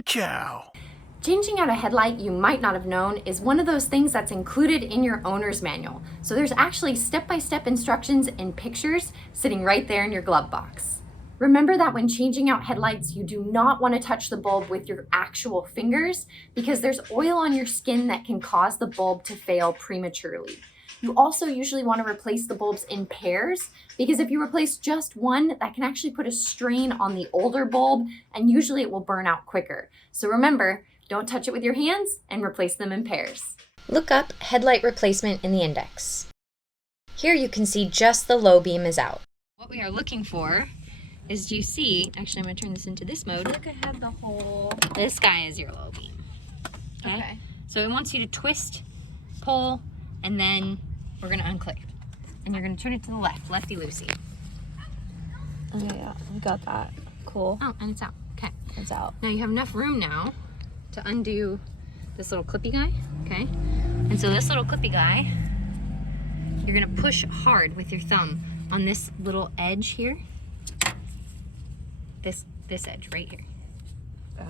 Ka-chow. Changing out a headlight, you might not have known, is one of those things that's included in your owner's manual. So there's actually step-by-step instructions and pictures sitting right there in your glove box. Remember that when changing out headlights, you do not want to touch the bulb with your actual fingers because there's oil on your skin that can cause the bulb to fail prematurely. You also usually want to replace the bulbs in pairs because if you replace just one, that can actually put a strain on the older bulb and usually it will burn out quicker. So remember, don't touch it with your hands and replace them in pairs. Look up headlight replacement in the index. Here you can see just the low beam is out. What we are looking for is, do you see, actually I'm going to turn this into this mode. Look ahead the whole... This guy is your low beam. Okay. So it wants you to twist, pull, and then we're going to unclick. And you're going to turn it to the left, lefty-loosey. Okay, yeah, we got that. Cool. Oh, and it's out. Okay. It's out. Now you have enough room now to undo this little clippy guy, okay? And so this little clippy guy, you're gonna push hard with your thumb on this little edge here. This edge right here.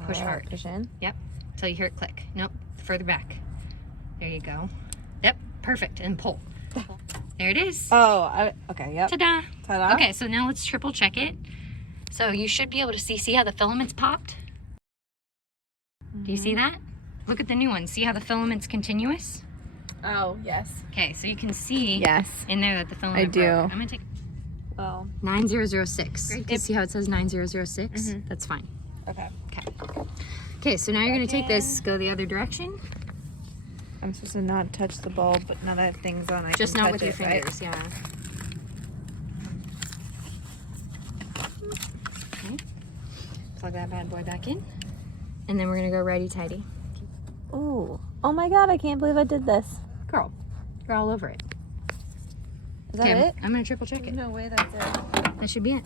Push hard. Push in? Yep, until you hear it click. Nope, further back. There you go. Yep, perfect, and pull. There it is. Oh, okay, yep. Ta-da. Ta-da. Okay, so now let's triple check it. So you should be able to see how the filaments popped? Do you see that? Look at the new one. See how the filament's continuous? Oh, yes. Okay, so you can see Yes. in there that the filament I do. broke. I'm gonna take Well, 9006. You can see how it says 9006? That's fine. okay. Okay, so now you're gonna take this, go the other direction. I'm supposed to not touch the bulb, but now that I have things on, I Just can not touch with your it, right? fingers, yeah. Okay. Plug that bad boy back in. And then we're gonna go righty-tighty. Ooh. Oh my god, I can't believe I did this. Girl, you're all over it. Is that it? I'm gonna triple check it. No way that's it. That should be it.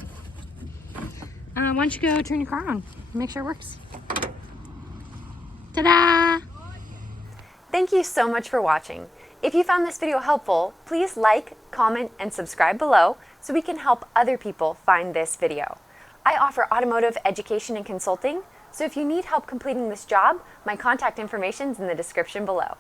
Why don't you go turn your car on? Make sure it works. Ta-da! Thank you so much for watching. If you found this video helpful, please like, comment, and subscribe below so we can help other people find this video. I offer automotive education and consulting, so if you need help completing this job, my contact information is in the description below.